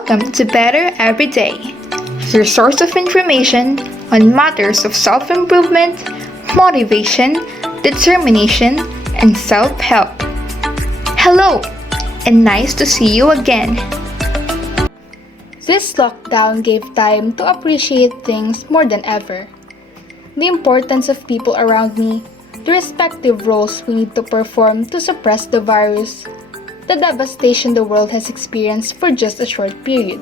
Welcome to Better Every Day, your source of information on matters of self-improvement, motivation, determination, and self-help. Hello, and nice to see you again. This lockdown gave time to appreciate things more than ever. The importance of people around me, the respective roles we need to perform to suppress the virus, the devastation the world has experienced for just a short period.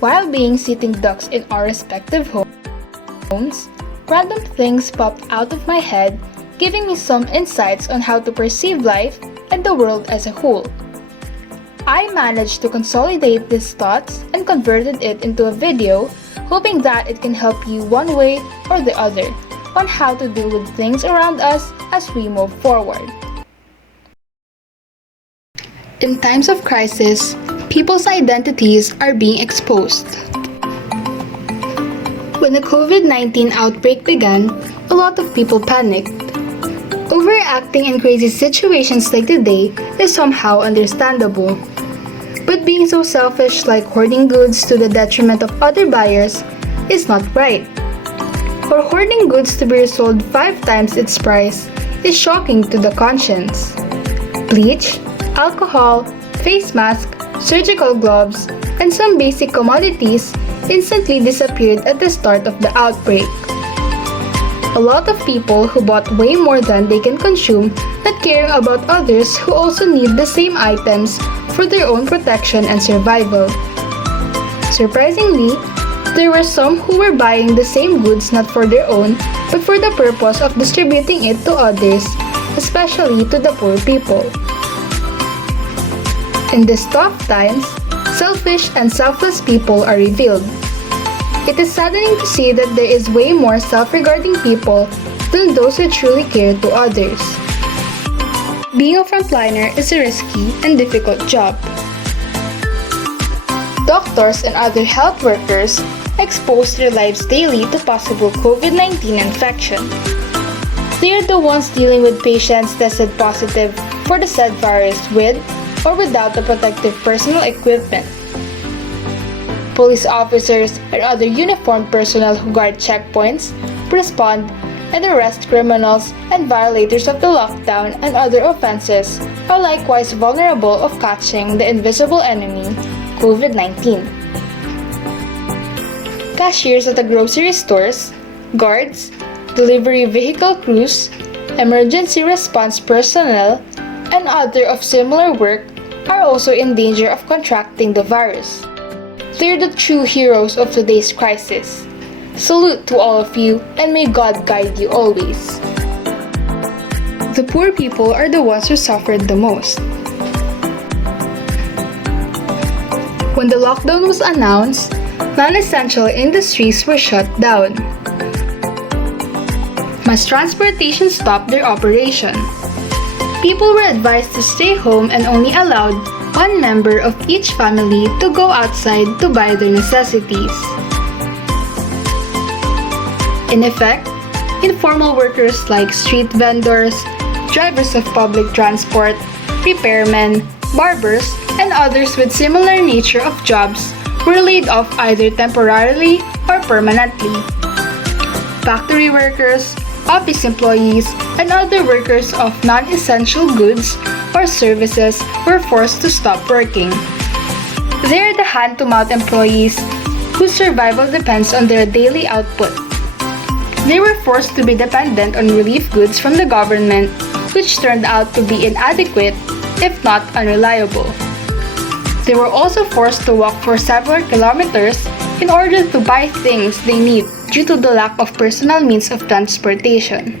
While being sitting ducks in our respective homes, random things popped out of my head, giving me some insights on how to perceive life and the world as a whole. I managed to consolidate these thoughts and converted it into a video, hoping that it can help you one way or the other on how to deal with things around us as we move forward. In times of crisis, people's identities are being exposed. When the COVID-19 outbreak began, a lot of people panicked. Overreacting in crazy situations like today is somehow understandable. But being so selfish, like hoarding goods to the detriment of other buyers, is not right. Or hoarding goods to be resold 5 times its price is shocking to the conscience. Bleach, alcohol, face mask, surgical gloves, and some basic commodities instantly disappeared at the start of the outbreak. A lot of people who bought way more than they can consume, not caring about others who also need the same items for their own protection and survival. Surprisingly, there were some who were buying the same goods not for their own, but for the purpose of distributing it to others, especially to the poor people. In these tough times, selfish and selfless people are revealed. It is saddening to see that there is way more self-regarding people than those who truly care to others. Being a frontliner is a risky and difficult job. Doctors and other health workers expose their lives daily to possible COVID-19 infection. They are the ones dealing with patients tested positive for the said virus with or without the protective personal equipment. Police officers and other uniformed personnel who guard checkpoints, respond, and arrest criminals and violators of the lockdown and other offenses are likewise vulnerable of catching the invisible enemy, COVID-19. Cashiers at the grocery stores, guards, delivery vehicle crews, emergency response personnel, and other of similar work are also in danger of contracting the virus. They're the true heroes of today's crisis. Salute to all of you, and may God guide you always. The poor people are the ones who suffered the most. When the lockdown was announced, non-essential industries were shut down. Mass transportation stopped their operation. People were advised to stay home and only allowed one member of each family to go outside to buy their necessities. In effect, informal workers like street vendors, drivers of public transport, repairmen, barbers, and others with similar nature of jobs were laid off either temporarily or permanently. Factory workers, office employees, and other workers of non-essential goods or services were forced to stop working. They are the hand-to-mouth employees whose survival depends on their daily output. They were forced to be dependent on relief goods from the government, which turned out to be inadequate, if not unreliable. They were also forced to walk for several kilometers in order to buy things they need due to the lack of personal means of transportation.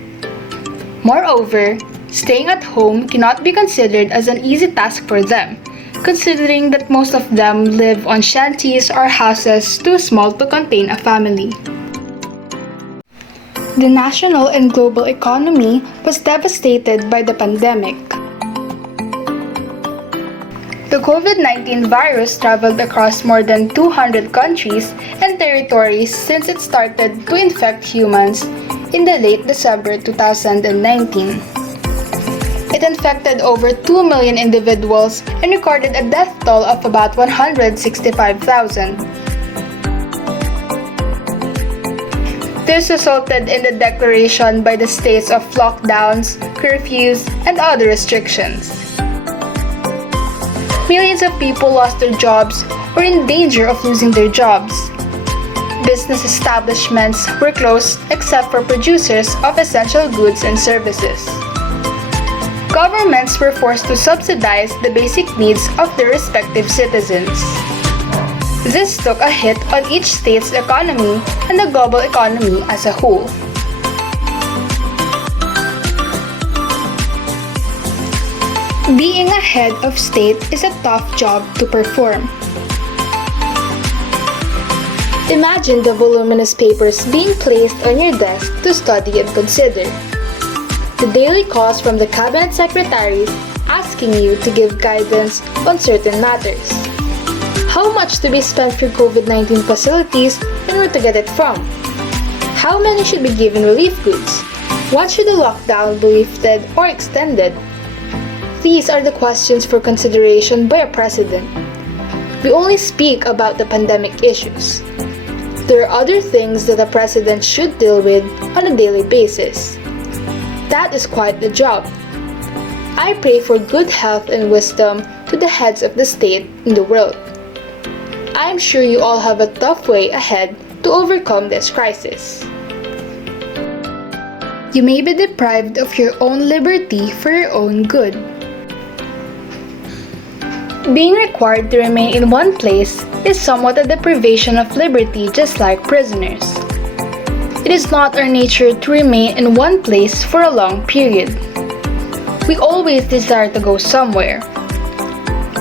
Moreover, staying at home cannot be considered as an easy task for them, considering that most of them live on shanties or houses too small to contain a family. The national and global economy was devastated by the pandemic. The COVID-19 virus traveled across more than 200 countries and territories since it started to infect humans in the late December 2019. it infected over 2 million individuals and recorded a death toll of about 165,000. This resulted in the declaration by the states of lockdowns, curfews, and other restrictions. Millions of people lost their jobs or in danger of losing their jobs. Business establishments were closed except for producers of essential goods and services. Governments were forced to subsidize the basic needs of their respective citizens. This took a hit on each state's economy and the global economy as a whole. Being a head of state is a tough job to perform. Imagine the voluminous papers being placed on your desk to study and consider. The daily calls from the cabinet secretaries asking you to give guidance on certain matters. How much to be spent for COVID-19 facilities and where to get it from? How many should be given relief goods? When should the lockdown be lifted or extended? These are the questions for consideration by a president. We only speak about the pandemic issues. There are other things that a president should deal with on a daily basis. That is quite the job. I pray for good health and wisdom to the heads of the state in the world. I am sure you all have a tough way ahead to overcome this crisis. You may be deprived of your own liberty for your own good. Being required to remain in one place is somewhat a deprivation of liberty, just like prisoners. It is not our nature to remain in one place for a long period. We always desire to go somewhere.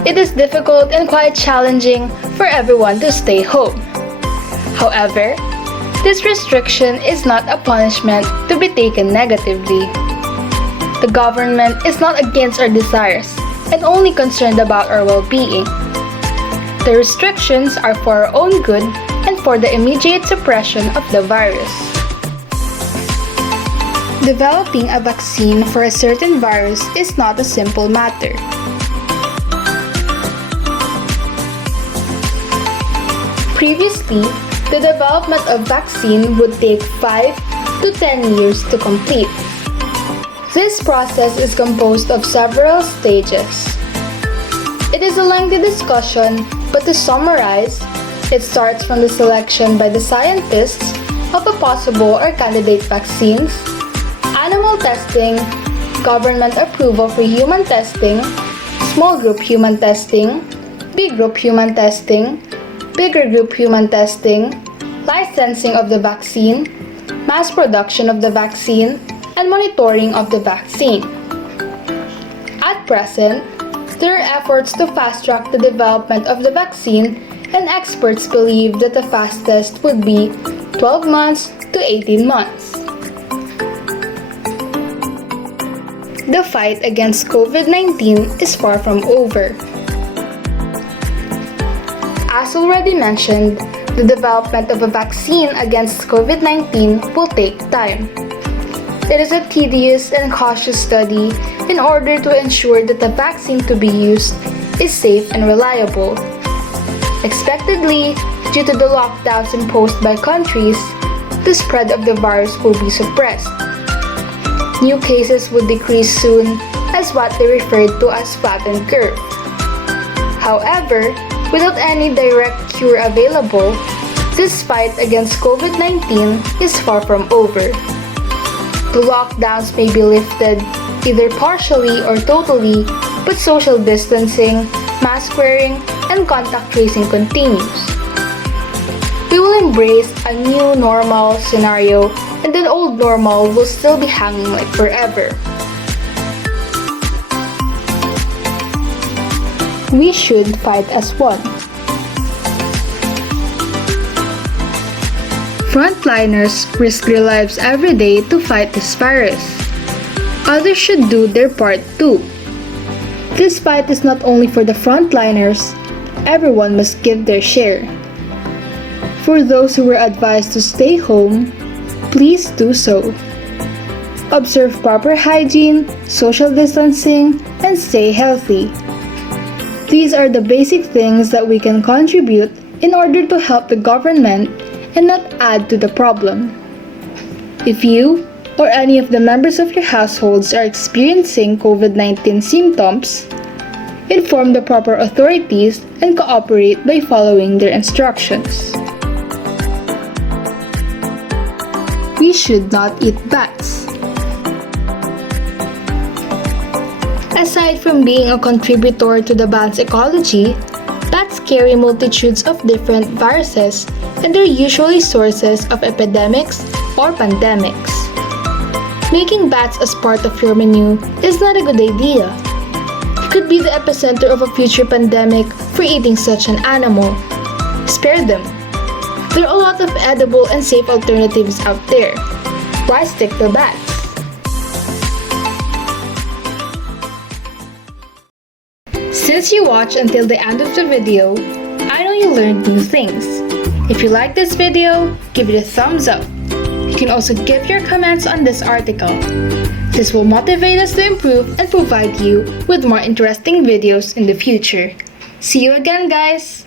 It is difficult and quite challenging for everyone to stay home. However, this restriction is not a punishment to be taken negatively. The government is not against our desires and only concerned about our well-being. The restrictions are for our own good and for the immediate suppression of the virus. Developing a vaccine for a certain virus is not a simple matter. Previously, the development of vaccine would take 5 to 10 years to complete. This process is composed of several stages. It is a lengthy discussion, but to summarize, it starts from the selection by the scientists of a possible or candidate vaccines, animal testing, government approval for human testing, small group human testing, big group human testing, bigger group human testing, licensing of the vaccine, mass production of the vaccine, and monitoring of the vaccine. At present, there are efforts to fast-track the development of the vaccine, and experts believe that the fastest would be 12 months to 18 months. The fight against COVID-19 is far from over. As already mentioned, the development of a vaccine against COVID-19 will take time. It is a tedious and cautious study in order to ensure that the vaccine to be used is safe and reliable. Expectedly, due to the lockdowns imposed by countries, the spread of the virus will be suppressed. New cases would decrease soon as what they referred to as flattened curve. However, without any direct cure available, this fight against COVID-19 is far from over. The lockdowns may be lifted either partially or totally, but social distancing, mask wearing, and contact tracing continues. We will embrace a new normal scenario, and the old normal will still be hanging like forever. We should fight as one. Frontliners risk their lives every day to fight this virus. Others should do their part too. This fight is not only for the frontliners, everyone must give their share. For those who were advised to stay home, please do so. observe proper hygiene, social distancing, and stay healthy. These are the basic things that we can contribute in order to help the government and not add to the problem. If you or any of the members of your households are experiencing COVID-19 symptoms, inform the proper authorities and cooperate by following their instructions. We should not eat bats. Aside from being a contributor to the band's ecology, bats carry multitudes of different viruses and they're usually sources of epidemics or pandemics. Making bats as part of your menu is not a good idea. You could be the epicenter of a future pandemic for eating such an animal. Spare them. There are a lot of edible and safe alternatives out there. Why stick to bats? Since you watched until the end of the video, I know you learned new things. If you like this video, give it a thumbs up. You can also give your comments on this article. This will motivate us to improve and provide you with more interesting videos in the future. See you again, guys!